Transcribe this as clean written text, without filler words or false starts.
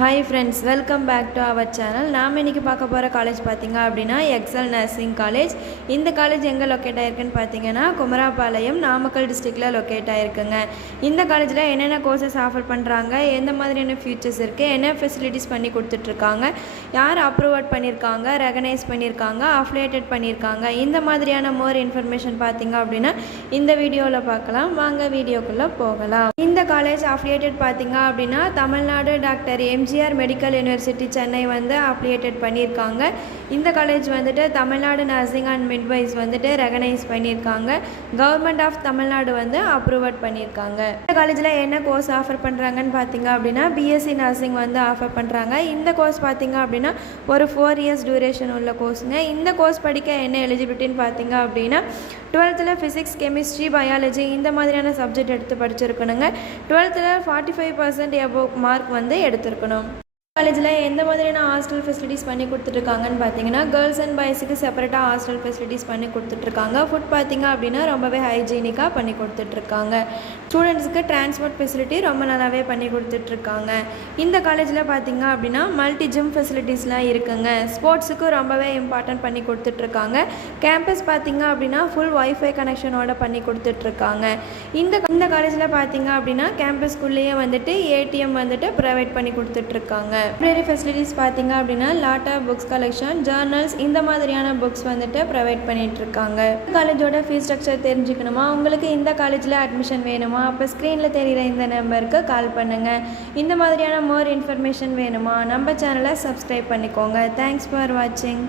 Hi friends, welcome back to our channel. நாம் இன்றைக்கி பார்க்க போகிற காலேஜ் பார்த்திங்க அப்படின்னா எக்ஸல் நர்சிங் காலேஜ். இந்த காலேஜ் எங்கே லொக்கேட் ஆகிருக்குன்னு பார்த்தீங்கன்னா குமராபாளையம், நாமக்கல் டிஸ்ட்ரிக்டில் லொக்கேட் ஆகிருக்குங்க. இந்த காலேஜில் என்னென்ன கோர்சஸ் ஆஃபர் பண்ணுறாங்க, எந்த மாதிரியான ஃபியூச்சர்ஸ் இருக்குது, என்ன ஃபெசிலிட்டிஸ் பண்ணி கொடுத்துட்ருக்காங்க, யார் அப்ரூவ் பண்ணியிருக்காங்க, ரெகனைஸ் பண்ணியிருக்காங்க, அஃபிலியேட்டட் பண்ணியிருக்காங்க, இந்த மாதிரியான மோர் இன்ஃபர்மேஷன் பார்த்திங்க அப்படின்னா இந்த வீடியோவில் பார்க்கலாம். வாங்க வீடியோக்குள்ளே போகலாம். இந்த காலேஜ் அஃபிலியேட்டட் பார்த்திங்க அப்படின்னா Tamil Nadu doctor MGR medical university Chennai வந்து அப்ளிகேட் பண்ணியிருக்காங்க. இந்த காலேஜ் வந்துட்டு தமிழ்நாடு நர்சிங் அண்ட் மிட்வைஸ் வந்துட்டு ரெகனைஸ் பண்ணியிருக்காங்க. கவர்மெண்ட் ஆஃப் தமிழ்நாடு வந்து அப்ரூவ் பண்ணியிருக்காங்க. இந்த காலேஜில் என்ன கோர்ஸ் ஆஃபர் பண்ணுறாங்கன்னு பார்த்தீங்க அப்படின்னா பிஎஸ்சி நர்சிங் வந்து ஆஃபர் பண்ணுறாங்க. இந்த கோர்ஸ் பார்த்தீங்க அப்படின்னா ஒரு 4 இயர்ஸ் டியூரேஷன் உள்ள கோர்ஸுங்க. இந்த கோர்ஸ் படிக்க என்ன எலிஜிபிலிட்டின்னு பார்த்தீங்க அப்படின்னா 12th ஃபிசிக்ஸ், கெமிஸ்ட்ரி, பயாலஜி இந்த மாதிரியான சப்ஜெக்ட் எடுத்து படிச்சிருக்கணுங்க. 12th 45% எபோவ் மார்க் வந்து எடுத்திருக்கணும். காலேஜில் எந்த மாதிரியான ஹாஸ்டல் ஃபெசிலிட்டிஸ் பண்ணி கொடுத்துட்ருக்காங்கன்னு பார்த்தீங்கன்னா கேர்ள்ஸ் அண்ட் பாய்ஸுக்கு செப்பரேட்டாக ஹாஸ்டல் ஃபெசிலிட்டிஸ் பண்ணி கொடுத்துட்ருக்காங்க. ஃபுட் பார்த்திங்க அப்படின்னா ரொம்பவே ஹைஜீனிக்காக பண்ணி கொடுத்துட்ருக்காங்க. ஸ்டூடெண்ட்ஸுக்கு டிரான்ஸ்போர்ட் ஃபெசிலிட்டி ரொம்ப நல்லாவே பண்ணி கொடுத்துட்ருக்காங்க. இந்த காலேஜில் பார்த்திங்க அப்படின்னா மல்டி ஜிம் ஃபெசிலிட்டிஸ்லாம் இருக்குங்க. ஸ்போர்ட்ஸுக்கு ரொம்பவே இம்பார்ட்டன்ட் பண்ணி கொடுத்துட்ருக்காங்க. கேம்பஸ் பார்த்திங்க அப்படின்னா ஃபுல் ஒய்ஃபை கனெக்ஷனோட பண்ணி கொடுத்துட்ருக்காங்க. இந்த காலேஜில் பார்த்திங்க அப்படின்னா கேம்பஸ்குள்ளேயே வந்துட்டு ஏடிஎம் வந்துட்டு ப்ரொவைட் பண்ணி கொடுத்துட்ருக்காங்க. லைப்ரரி ஃபெசிலிட்டிஸ் பார்த்தீங்க அப்படின்னா லாட்டா புக்ஸ் கலெக்ஷன், ஜேர்னல்ஸ் இந்த மாதிரியான புக்ஸ் வந்துட்டு ப்ரொவைட் பண்ணிகிட்ருக்காங்க. காலேஜோட ஃபீஸ் ஸ்ட்ரக்சர் தெரிஞ்சுக்கணுமா, உங்களுக்கு இந்த காலேஜில் அட்மிஷன் வேணுமா, அப்போ ஸ்க்ரீனில் தெரிகிற இந்த நம்பருக்கு கால் பண்ணுங்கள். இந்த மாதிரியான மோர் இன்ஃபர்மேஷன் வேணுமா நம்ம சேனலை சப்ஸ்கிரைப் பண்ணிக்கோங்க. தேங்க்ஸ் ஃபார் வாட்சிங்.